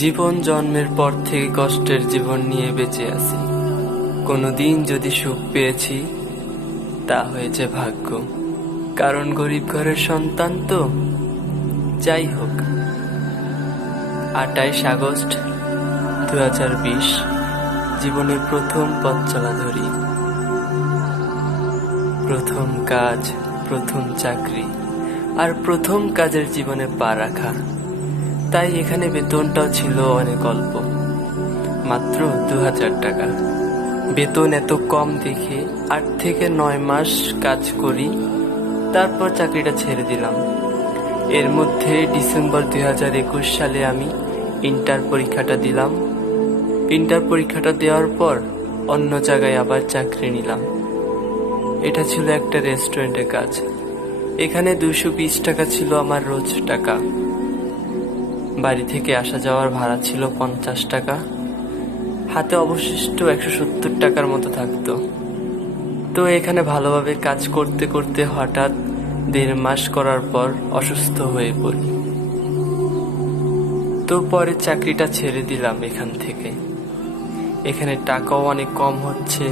জীবন জন্মের পর থেকে কষ্টের জীবন নিয়ে বেঁচে আছি। কোনোদিন যদি সুখ পেয়েছি তা হয়েছে ভাগ্য, কারণ গরিব ঘরের সন্তান তো। যাই হোক, 28 আগস্ট 2020 জীবনের প্রথম পথ চলা ধরি। প্রথম কাজ, প্রথম চাকরি আর প্রথম কাজের জীবনে পা রাখা। তাই এখানে বেতনটাও ছিল অনেক অল্প, মাত্র 2000 টাকা। বেতন এত কম দেখে 8 থেকে 9 মাস কাজ করি, তারপর চাকরিটা ছেড়ে দিলাম। এর মধ্যে ডিসেম্বর 2021 সালে আমি ইন্টার পরীক্ষাটা দিলাম। ইন্টার পরীক্ষাটা দেওয়ার পর অন্য জায়গায় আবার চাকরি নিলাম। এটা ছিল একটা রেস্টুরেন্টের কাজ। এখানে 220 টাকা ছিল আমার রোজ টাকা। বাড়ি থেকে আসা যাওয়ার ভাড়া ছিল 50 টাকা। হাতে অবশিষ্ট 170 টাকার মতো থাকতো। তো এখানে ভালোভাবে কাজ করতে করতে হঠাৎ 1.5 মাস করার পর অসুস্থ হয়ে পড়ি। তো পরে চাকরিটা ছেড়ে দিলাম এখান থেকে। এখানে টাকাও অনেক কম হচ্ছে,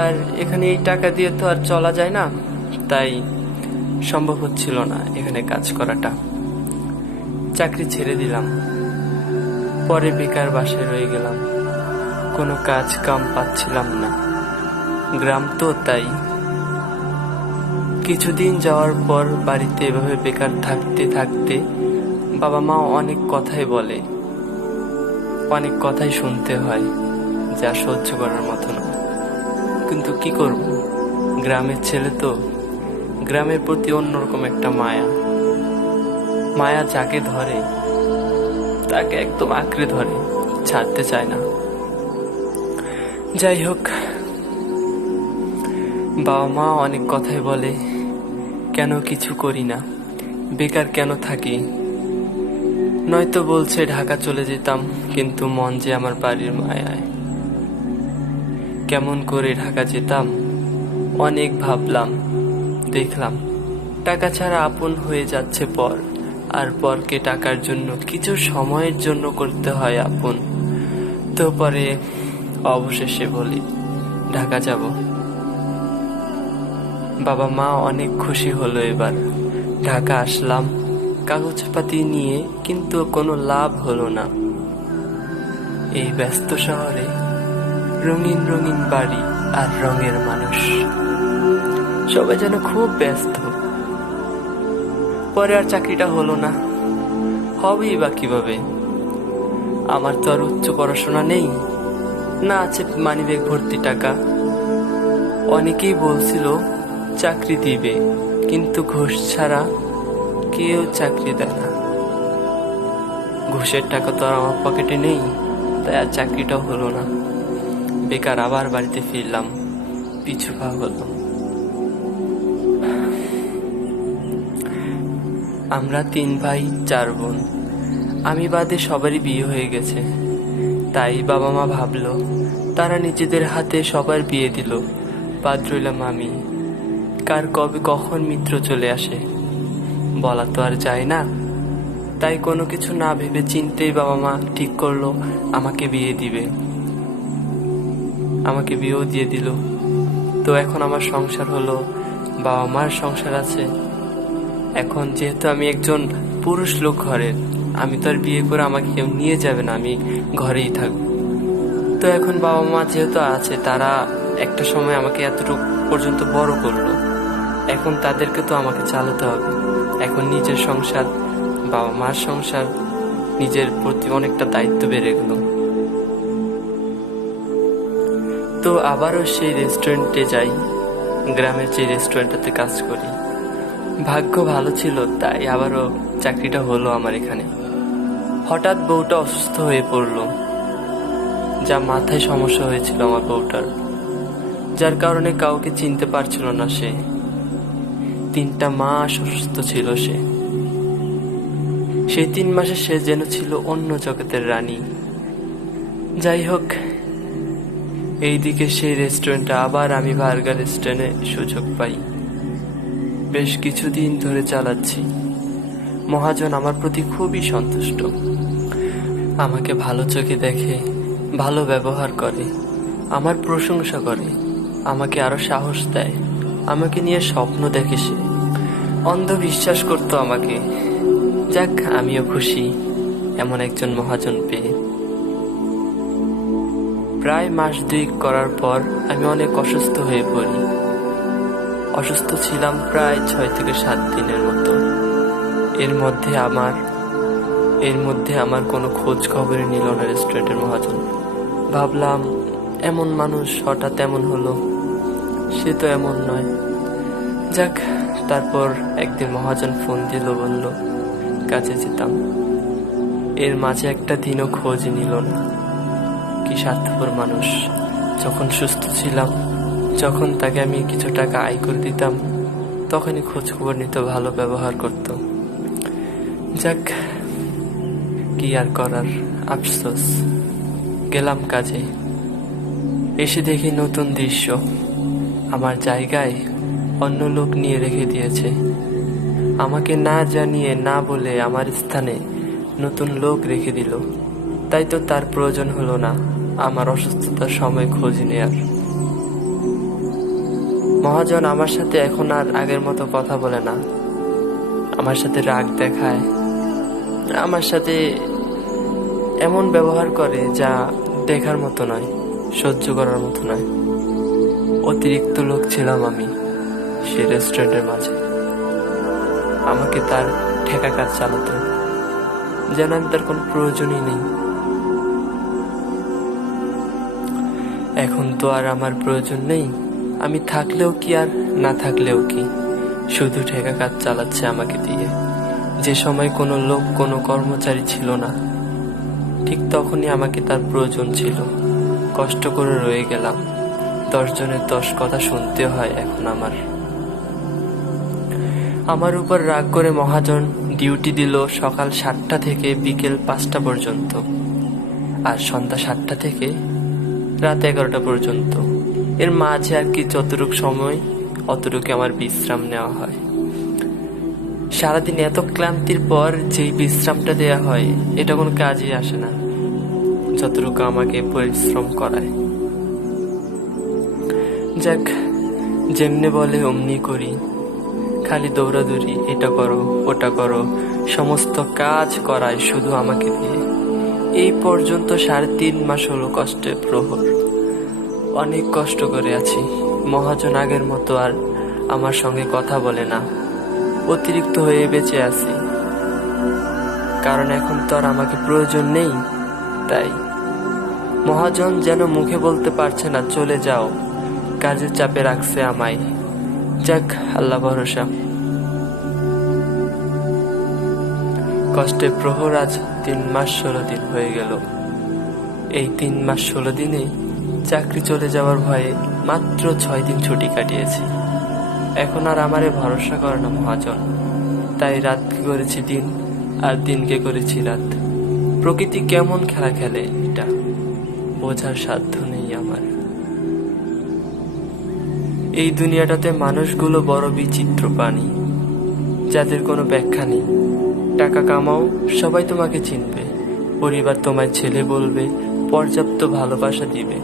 আর এখানে এই টাকা দিয়ে তো আর চলা যায় না, তাই সম্ভব হচ্ছিল না এখানে কাজ করাটা। চাকরি ছেড়ে দিলাম। পরে বেকার বাসায় রয়ে গেলাম, কোনো কাজ কাম পাচ্ছিলাম না। গ্রাম তো, তাই। কিছুদিন যাওয়ার পর বাড়িতে এভাবে বেকার থাকতে থাকতে বাবা মা অনেক কথাই বলে, অনেক কথাই শুনতে হয়, যা সহ্য করার মতো না। কিন্তু কি করব, গ্রামের ছেলে তো। গ্রামের প্রতি অন্যরকম একটা মায়া। মায়া যাকে ধরে তাকে একদম আঁকড়ে ধরে, ছাড়তে চায় না। যাই হোক, বাবা মা অনেক কথাই বলে, কেন কিছু করি না, বেকার কেন থাকি। নয়তো বলছে ঢাকা চলে যেতাম, কিন্তু মন যে আমার বাড়ির মায়ায়। কেমন করে ঢাকা যেতাম অনেক ভাবলাম, দেখলাম টাকা ছাড়া আপন হয়ে যাচ্ছে পর, আর পরকে টাকার জন্য কিছু সময়ের জন্য করতে হয় আপন। তো পরে অবশেষে বলি ঢাকা যাব। বাবা মা অনেক খুশি হলো। এবার ঢাকা আসলাম কাগজপাতি নিয়ে, কিন্তু কোনো লাভ হলো না। এই ব্যস্ত শহরে রঙিন রঙিন বাড়ি আর রঙের মানুষ, সবাই যেন খুব ব্যস্ত। পরে আর চাকরিটা হলো না। হবেই বা কিভাবে? আমার তো আর উচ্চ পড়াশোনা নেই, না আছে মানিব্যাগ ভর্তি টাকা। অনেকেই বলছিল চাকরি দিবে, কিন্তু ঘুষ ছাড়া কেউ চাকরি দেয় না। ঘুষের টাকা তো আর আমার পকেটে নেই, তাই আর চাকরিটাও হলো না। বেকার আবার বাড়িতে ফিরলাম, পিছু পা হলাম। আমরা 3 ভাই 4 বোন, আমি বাদে সবারই বিয়ে হয়ে গেছে। তাই বাবা মা ভাবলো তারা নিজেদের হাতে সবার বিয়ে দিল, বাদ রইলাম আমি। কার কবে কখন মিত্র চলে আসে বলা তো আর যায় না। তাই কোনো কিছু না ভেবে চিন্তেই বাবা মা ঠিক করলো আমাকে বিয়ে দিবে। আমাকে বিয়েও দিয়ে দিল। তো এখন আমার সংসার হলো, বাবা মার সংসার আছে। এখন যেহেতু আমি একজন পুরুষ লোক ঘরের, আমি তো আর বিয়ে করে আমাকে কেউ নিয়ে যাবে না, আমি ঘরেই থাকবো। তো এখন বাবা মা যেহেতু আছে, তারা একটা সময় আমাকে এতটুকু পর্যন্ত বড় করলো। এখন তাদেরকে তো আমাকে চালাতে হবে। এখন নিজের সংসার, বাবা মার সংসার, নিজের প্রতি অনেকটা দায়িত্ব বেড়ে গেল। তো আবারও সেই রেস্টুরেন্টে যাই, গ্রামের যে রেস্টুরেন্টটাতে কাজ করি। ভাগ্য ভালো ছিল, তাই আবারও চাকরিটা হলো আমার এখানে। হঠাৎ বউটা অসুস্থ হয়ে পড়লো, যা মাথায় সমস্যা হয়েছিল আমার বউটার, যার কারণে কাউকে চিনতে পারছিল না সে। 3টা মাস অসুস্থ ছিল সে। সেই 3 মাসে সে যেন ছিল অন্য জগতের রানী। যাই হোক, এইদিকে সেই রেস্টুরেন্টে আবার আমি বার্গার স্ট্যান্ডে সুযোগ পাই। বেশ কিছুদিন ধরে চালাচ্ছি। মহাজন আমার প্রতি খুবই সন্তুষ্ট। আমাকে ভালো চোখে দেখে, ভালো ব্যবহার করে, আমার প্রশংসা করে, আমাকে আরো সাহস দেয়, আমাকে নিয়ে স্বপ্ন দেখে সে অন্ধবিশ্বাস করতো আমাকে। যাক, আমিও খুশি এমন একজন মহাজন পেয়ে। প্রায় মাস 2 করার পর আমি অনেক অসুস্থ হয়ে পড়ি। অসুস্থ ছিলাম প্রায় 6 থেকে 7 দিনের মতো। এর মধ্যে আমার কোনো খোঁজ খবরই নিল না রেস্টুরেন্টের মহাজন। ভাবলাম এমন মানুষ হঠাৎ এমন হলো, সে তো এমন নয়। যাক, তারপর একদিন মহাজন ফোন দিল, বলল কাজে যেতাম। এর মাঝে একটা দিনও খোঁজ নিল না। কি স্বার্থপর মানুষ। যখন সুস্থ ছিলাম, যখন তাকে আমি কিছু টাকা আয় করে দিতাম, তখনই খোঁজ খবর নিত, ভালো ব্যবহার করত। যাক, কি আর করার, আফসোস। গেলাম কাজে, এসে দেখি নতুন দৃশ্য। আমার জায়গায় অন্য লোক নিয়ে রেখে দিয়েছে। আমাকে না জানিয়ে, না বলে আমার স্থানে নতুন লোক রেখে দিল। তাই তো তার প্রয়োজন হলো না আমার অসুস্থতার সময় খোঁজ নেয়ার। মহাজন আমার সাথে এখন আর আগের মতো কথা বলে না, আমার সাথে রাগ দেখায়, আমার সাথে এমন ব্যবহার করে যা দেখার মতো নয়, সহ্য করার মতো নয়। অতিরিক্ত লোক ছিলাম আমি সে রেস্টুরেন্টের মাঝে। আমাকে তার ঠেকা কাজ চালাতো, যেন আমি তার কোনো প্রয়োজনই নেই। এখন তো আর আমার প্রয়োজন নেই। আমি থাকলেও কি আর না থাকলেও কি, শুধু ঠেকা কাজ চালাচ্ছে আমাকে দিয়ে। যে সময় কোনো লোক, কোনো কর্মচারী ছিল না, ঠিক তখনই আমাকে তার প্রয়োজন ছিল। কষ্ট করে রয়ে গেলাম। 10 জনের 10 কথা শুনতে হয় এখন আমার উপর রাগ করে মহাজন ডিউটি দিল সকাল 7টা থেকে বিকেল 5টা পর্যন্ত, আর সন্ধ্যা 7টা থেকে রাত 11টা পর্যন্ত। এর মাঝে আর কি যতটুকু সময়, অতটুকু আমার বিশ্রাম নেওয়া হয়। সারাদিন এত ক্লান্তির পর যেই বিশ্রামটা দেয়া হয়, এটা কোনো কাজই আসে না যতটুকু আমাকে পরিশ্রম করায়। যাক, যেমনি বলে অমনি করি। খালি দৌড়াদৌড়ি, এটা করো ওটা করো, সমস্ত কাজ করায় শুধু আমাকে দিয়ে। এই পর্যন্ত 3.5 মাস হলো কষ্টের প্রহর। অনেক কষ্ট করে আছি। মহাজন আগের মতো আর আমার সঙ্গে কথা বলে না। অতিরিক্ত হয়ে বেঁচে আছি, কারণ এখন তো আর আমাকে প্রয়োজন নেই। তাই মহাজন যেন মুখে বলতে পারছে না চলে যাও, কাজের চাপে রাখছে আমায়। যাক, আল্লাহ ভরসা। কষ্টের প্রহর আজ 3 মাস 16 দিন হয়ে গেল। এই 3 মাস 16 দিনে চাকরি চলে যাওয়ার ভয়ে মাত্র 6 দিন ছুটি কাটিয়েছি। এখন আর আমারে ভরসা করে না মহাজন। তাই রাতকে করেছি দিন, আর দিনকে করেছি রাত। প্রকৃতি কেমন খেলা খেলে, এটা বোঝার সাধ্য নেই আমার। এই দুনিয়াটাতে মানুষগুলো বড় বিচিত্র প্রাণী, যাদের কোনো ব্যাখ্যা নেই। টাকা কামাও, সবাই তোমাকে চিনবে। পরিবার তোমায় ছেলে বলবে, পর্যাপ্ত ভালোবাসা দিবে।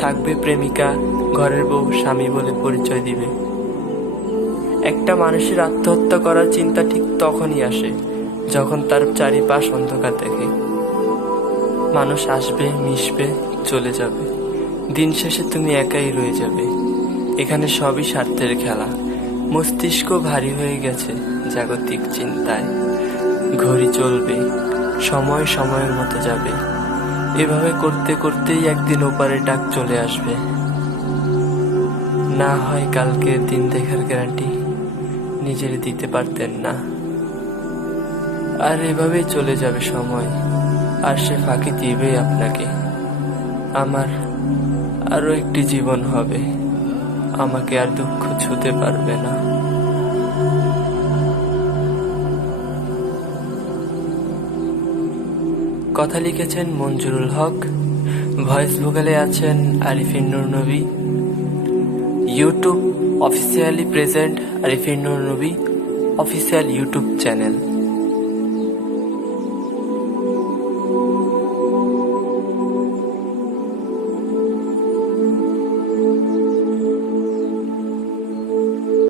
থাকবে প্রেমিকা, ঘরের বউ, স্বামী বলে পরিচয় দিবে। একটা মানুষের আত্মহত্যা করার চিন্তা ঠিক তখনই আসে যখন তার চারিপাশ অন্ধকার দেখে। মানুষ আসবে, মিশবে, চলে যাবে। দিন শেষে তুমি একাই রয়ে যাবে। এখানে সবই স্বার্থের খেলা। মস্তিষ্ক ভারী হয়ে গেছে জাগতিক চিন্তায়। ঘড়ি চলবে, সময় সময়ের মতো যাবে। এভাবে করতে করতেই একদিন ওপারে ডাক চলে আসবে। না হয় কালকের দিন দেখার গ্যারান্টি নিজের দিতে পারতেন না। আর এভাবেই চলে যাবে সময়, আর সে ফাঁকি দিবে আপনাকে। আমার আরো একটি জীবন হবে, আমাকে আর দুঃখ ছুঁতে পারবে না। কথা লিখেছেন মঞ্জুরুল হক, ভয়েস ভোকালে আছেন আরিফিন নূর নবী। ইউটিউব অফিসিয়ালি প্রেজেন্ট আরিফিন নূর নবী অফিসিয়াল ইউটিউব চ্যানেল।